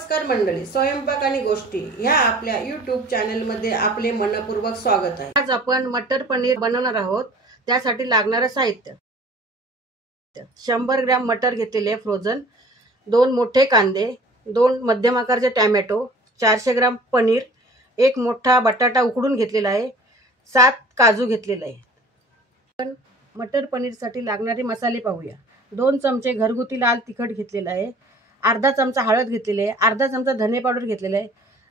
नमस्कार मंडळी, स्वयंपाक आणि गोष्टी ह्या आपल्या YouTube चॅनलमध्ये आपले मनपूर्वक स्वागत आहे। आज आपण मटर पनीर बनवणार आहोत। त्यासाठी लागणारे साहित्य 100 ग्रॅम मटर घेतलेले फ्रोझन, 2 मोठे कांदे, 2 मध्यम आकाराचे टोमॅटो, 400 ग्रॅम पनीर, 1 मोठा बटाटा उकडून घेतलेला आहे, 7 काजू घेतलेले आहे। पण मटर पनीरसाठी लागणारे मसाले पाहूया। 2 चमचे घरगुती लाल तिखट घेतलेला आहे, अर्धा चमचा हळद घेतलेली आहे, अर्धा चमचा धने पावडर घेतलेला आहे,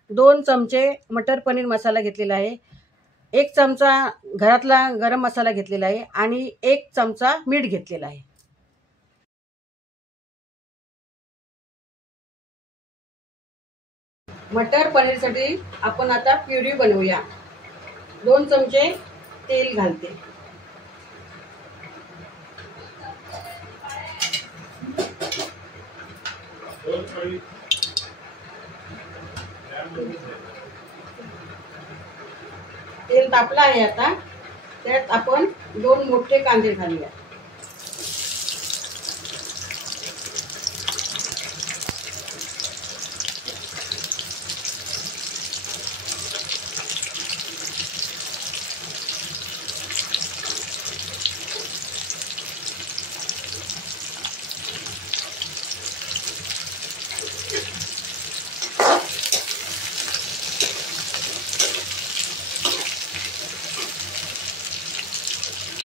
2 चमचे मटर पनीर मसाला घेतलेला आहे, 1 चमचा घरातला गरम मसाला घेतलेला आहे आणि 1 चमचा मीठ घेतलेला आहे। मटर पनीरसाठी आपण आता प्युरी बनवूया। 2 चमचे तेल घालते, तेल तापलं आहे। आता त्यात आपण 2 मोठे कांदे घालूया।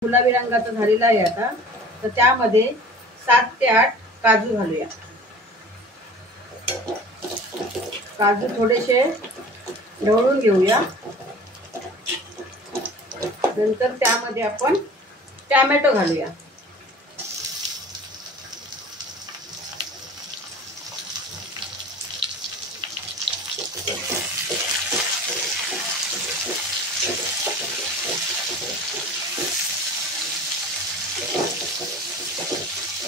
गुलाबी रंगाचा झालेला आहे आता, तर त्यामध्ये 7 ते 8 काजू घालूया। काजू थोडेसे ढवळून घेऊया। नंतर त्यामध्ये आपण टोमॅटो घालूया।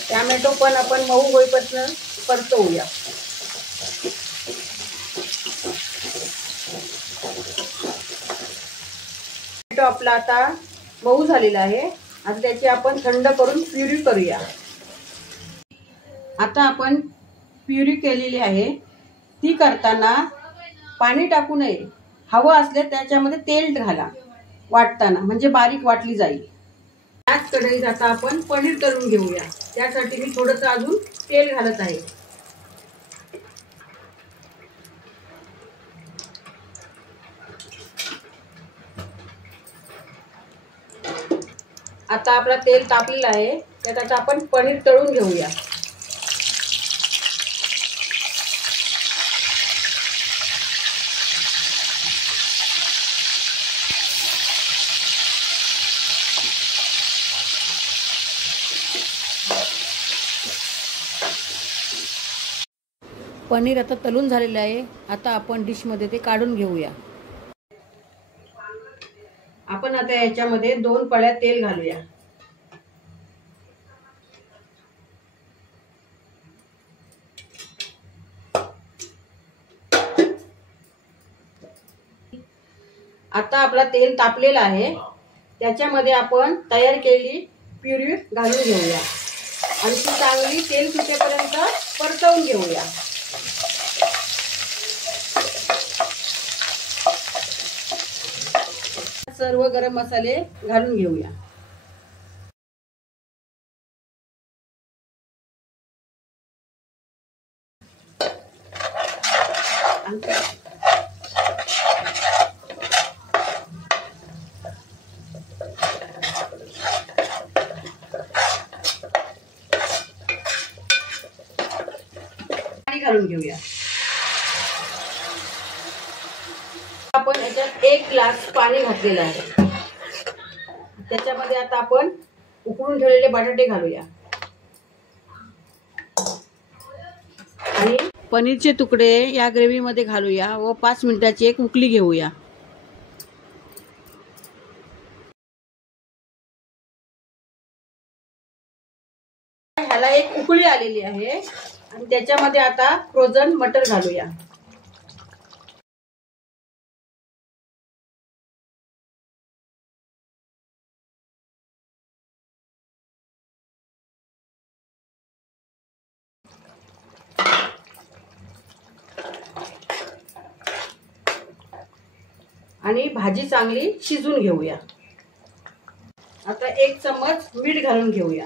टोमॅटो पण आपण मऊ होईपर्यंत परतवूया। टोमॅटो आपला आता मऊ झालेला आहे। आता त्याची आपण थंड करून प्युरी करूया। आता आपण प्युरी केलेली आहे, ती करताना पाणी टाकू नये, हवं असले त्याच्यामध्ये तेल घाला वाटताना, म्हणजे बारीक वाटली जाईल। त्याच कढईत आता आपण पनीर तळून घेऊया। त्यासाठी मी थोडंसं अजून तेल घालत आहे। आता आपला तेल तापलेलं आहे, त्यात आता आपण पनीर तळून घेऊया। पनीर आता तळून झालेलं आहे। आता आपण डिश मध्ये ते काढून घेऊया। आपण आता याच्यामध्ये 2 पळ्या तेल घालूया। आता आपला तेल तापलेला आहे, त्याच्यामध्ये आपण तयार केलेली प्युरी घालून घेऊया आणि ती चांगली तेल सुटेपर्यंत परतवून घेऊया। सर्व गरम मसाले घालून घेऊया। पाणी घालून घेऊया। आपण याच्यात 1 ग्लास पाणी घातलेलं आहे। त्याच्यामध्ये आता आपण उकडून ठेवलेले बटाटे घालूया आणि पनीरचे तुकडे या ग्रेव्ही मध्ये घालूया व 5 मिनिटाची एक उकळी घेऊया। ह्याला एक उकळी आलेली आहे आणि त्याच्यामध्ये आता फ्रोझन मटर घालूया। आणि भाजी चांगली शिजून घेऊया। आता 1 चम्मच मीठ घालून घेऊया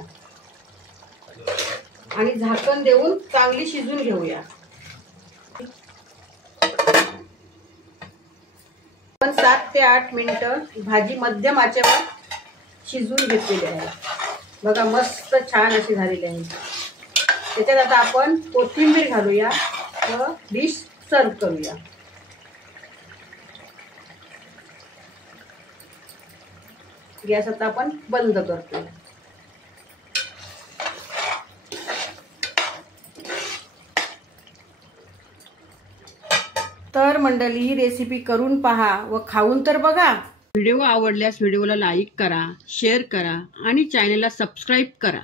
आणि झाकण देऊन चांगली शिजून घेऊया। पण 7 ते 8 मिनिटं भाजी मध्यम आचेवर शिजवून घेतलेली आहे। बघा मस्त छान अशी झालेली आहे। त्याच्यात आता आपण कोथिंबीर घालूया व डिश सर्व करूया। गॅस आता आपण बंद करतो। तर मंडळी ही रेसिपी करून पहा व खाऊन तर बघा। व्हिडिओ आवडल्यास व्हिडिओला लाईक करा, शेअर करा आणि चॅनलला सबस्क्राईब करा।